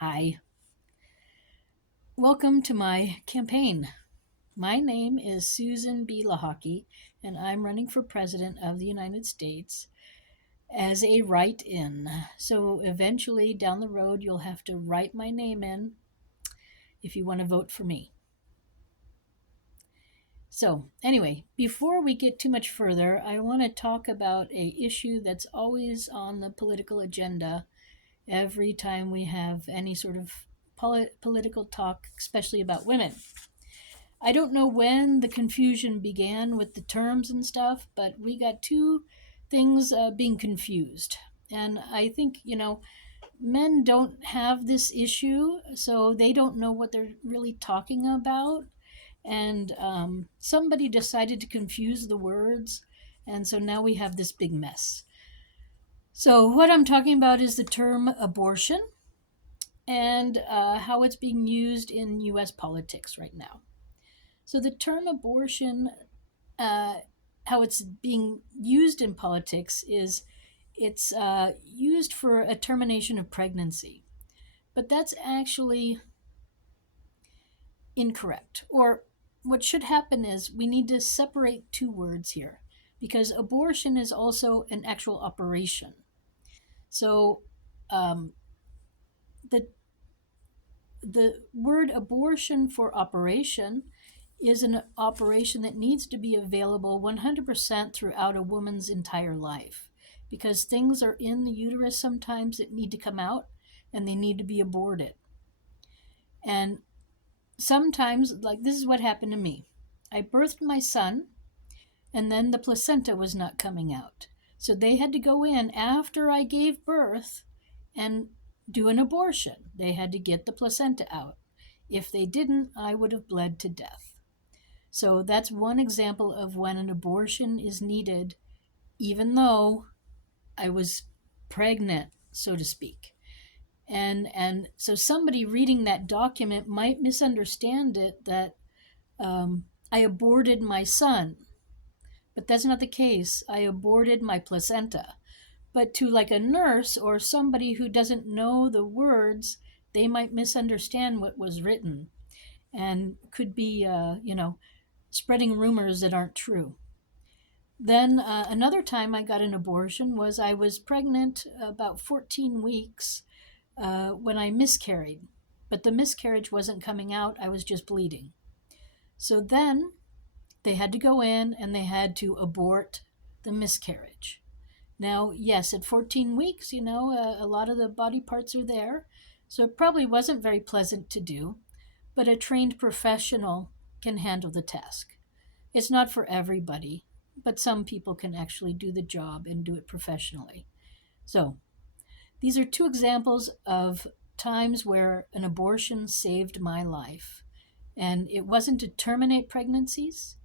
Hi, welcome to my campaign. My name is Susan B. Lochocki, and I'm running for President of the United States as a write in. So eventually down the road, you'll have to write my name in if you want to vote for me. So, anyway, before we get too much further, I want to talk about a issue that's always on the political agenda every time we have any sort of political talk, especially about women. I don't know when the confusion began with the terms and stuff, but we got two things being confused. And I think, men don't have this issue, so they don't know what they're really talking about. And somebody decided to confuse the words, and so now we have this big mess. So, what I'm talking about is the term abortion and how it's being used in US politics right now. So, the term abortion, uh, how it's being used in politics is it's used for a termination of pregnancy. But that's actually incorrect. Or what should happen is we need to separate two words here because abortion is also an actual operation. So um, the the word abortion for operation is an operation that needs to be available 100% throughout a woman's entire life because things are in the uterus sometimes that need to come out and they need to be aborted. And sometimes, like this is what happened to me. I birthed my son and then the placenta was not coming out. So they had to go in after I gave birth and do an abortion. They had to get the placenta out. If they didn't, I would have bled to death. So that's one example of when an abortion is needed, even though I was pregnant, so to speak. And so somebody reading that document might misunderstand it that I aborted my son, but that's not the case. I aborted my placenta. But to like a nurse or somebody who doesn't know the words, they might misunderstand what was written and could be, spreading rumors that aren't true. Then another time I got an abortion was I was pregnant about 14 weeks when I miscarried. But the miscarriage wasn't coming out, I was just bleeding. So then they had to go in and they had to abort the miscarriage. Now, yes, at 14 weeks, a lot of the body parts are there. So it probably wasn't very pleasant to do, but a trained professional can handle the task. It's not for everybody, but some people can actually do the job and do it professionally. So these are two examples of times where an abortion saved my life. And it wasn't to terminate pregnancies,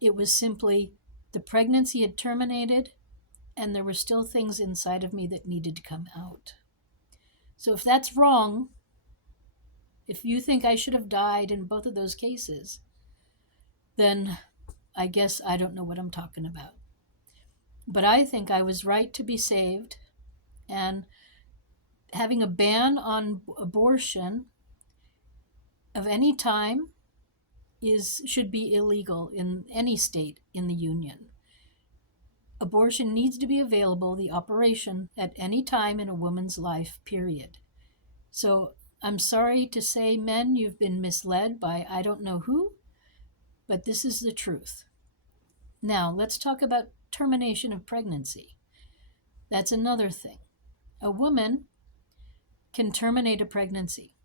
it was simply the pregnancy had terminated and there were still things inside of me that needed to come out. So if that's wrong, if you think I should have died in both of those cases, then I guess I don't know what I'm talking about. But I think I was right to be saved, and having a ban on abortion of any time is should be illegal in any state in the union. Abortion needs to be available, the operation, at any time in a woman's life, period. So I'm sorry to say, men, you've been misled by I don't know who, but this is the truth. Now, let's talk about termination of pregnancy. That's another thing. A woman can terminate a pregnancy.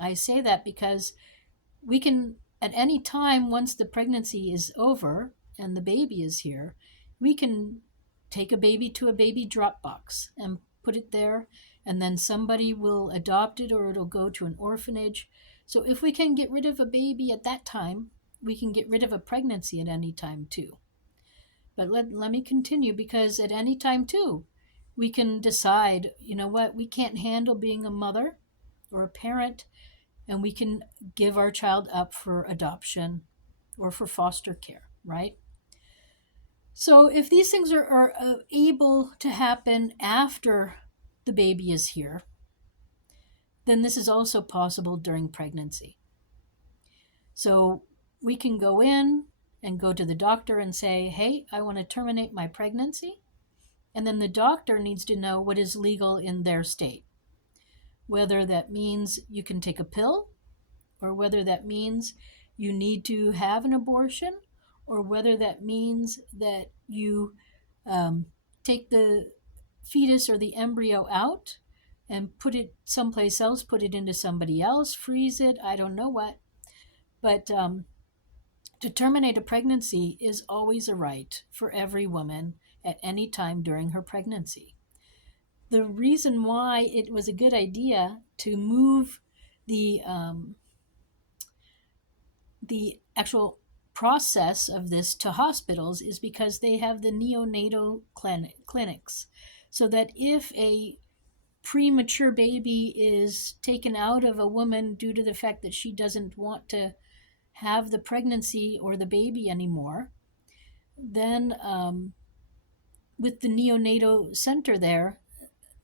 I say that because we can, at any time, once the pregnancy is over and the baby is here, we can take a baby to a baby drop box and put it there, and then somebody will adopt it or it'll go to an orphanage. So if we can get rid of a baby at that time, we can get rid of a pregnancy at any time too. But let me continue, because at any time too, we can decide, you know what, we can't handle being a mother or a parent, and we can give our child up for adoption or for foster care, right? So if these things are able to happen after the baby is here, then this is also possible during pregnancy. So we can go in and go to the doctor and say, hey, I want to terminate my pregnancy. And then the doctor needs to know what is legal in their state, whether that means you can take a pill, or whether that means you need to have an abortion, or whether that means that you take the fetus or the embryo out and put it someplace else, put it into somebody else, freeze it, I don't know what. But to terminate a pregnancy is always a right for every woman at any time during her pregnancy. The reason why it was a good idea to move the actual process of this to hospitals is because they have the neonatal clinics, so that if a premature baby is taken out of a woman due to the fact that she doesn't want to have the pregnancy or the baby anymore, then with the neonatal center there,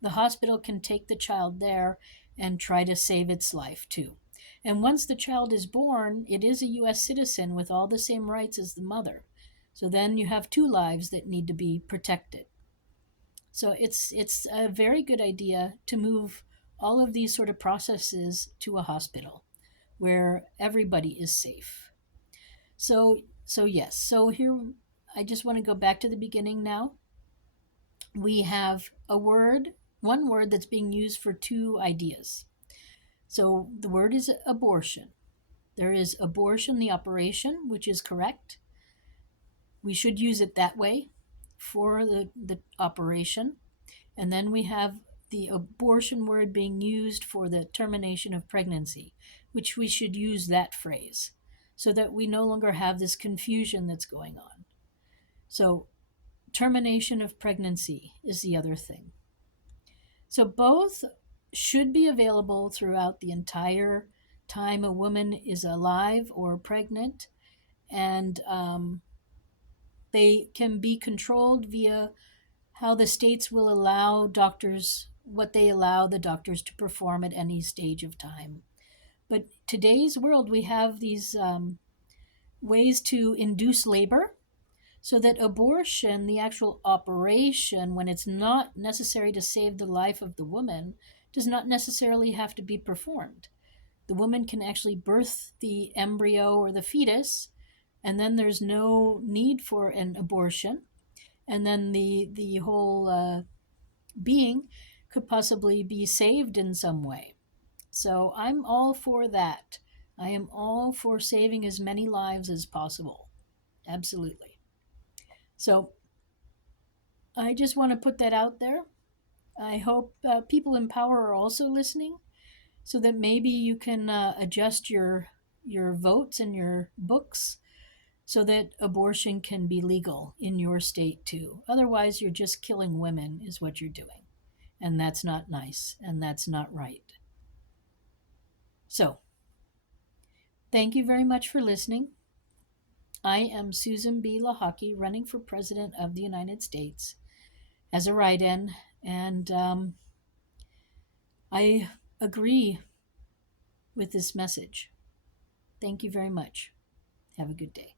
the hospital can take the child there and try to save its life too. And once the child is born, it is a US citizen with all the same rights as the mother. So then you have two lives that need to be protected. So it's a very good idea to move all of these sort of processes to a hospital where everybody is safe. So yes. So here I just want to go back to the beginning now. We have one word that's being used for two ideas. So the word is abortion. There is abortion, the operation, which is correct. We should use it that way for the operation. And then we have the abortion word being used for the termination of pregnancy, which we should use that phrase so that we no longer have this confusion that's going on. So termination of pregnancy is the other thing. So both should be available throughout the entire time a woman is alive or pregnant, and they can be controlled via how the states will allow doctors, what they allow the doctors to perform at any stage of time. But today's world, we have these ways to induce labor, so that abortion, the actual operation, when it's not necessary to save the life of the woman, does not necessarily have to be performed. The woman can actually birth the embryo or the fetus, and then there's no need for an abortion. And then the whole being could possibly be saved in some way. So I'm all for that. I am all for saving as many lives as possible. Absolutely. So I just want to put that out there. I hope people in power are also listening, so that maybe you can adjust your votes and your books so that abortion can be legal in your state too. Otherwise, you're just killing women, is what you're doing. And that's not nice, and that's not right. So, thank you very much for listening. I am Susan B. Lochocki, running for President of the United States as a write-in, and I agree with this message. Thank you very much. Have a good day.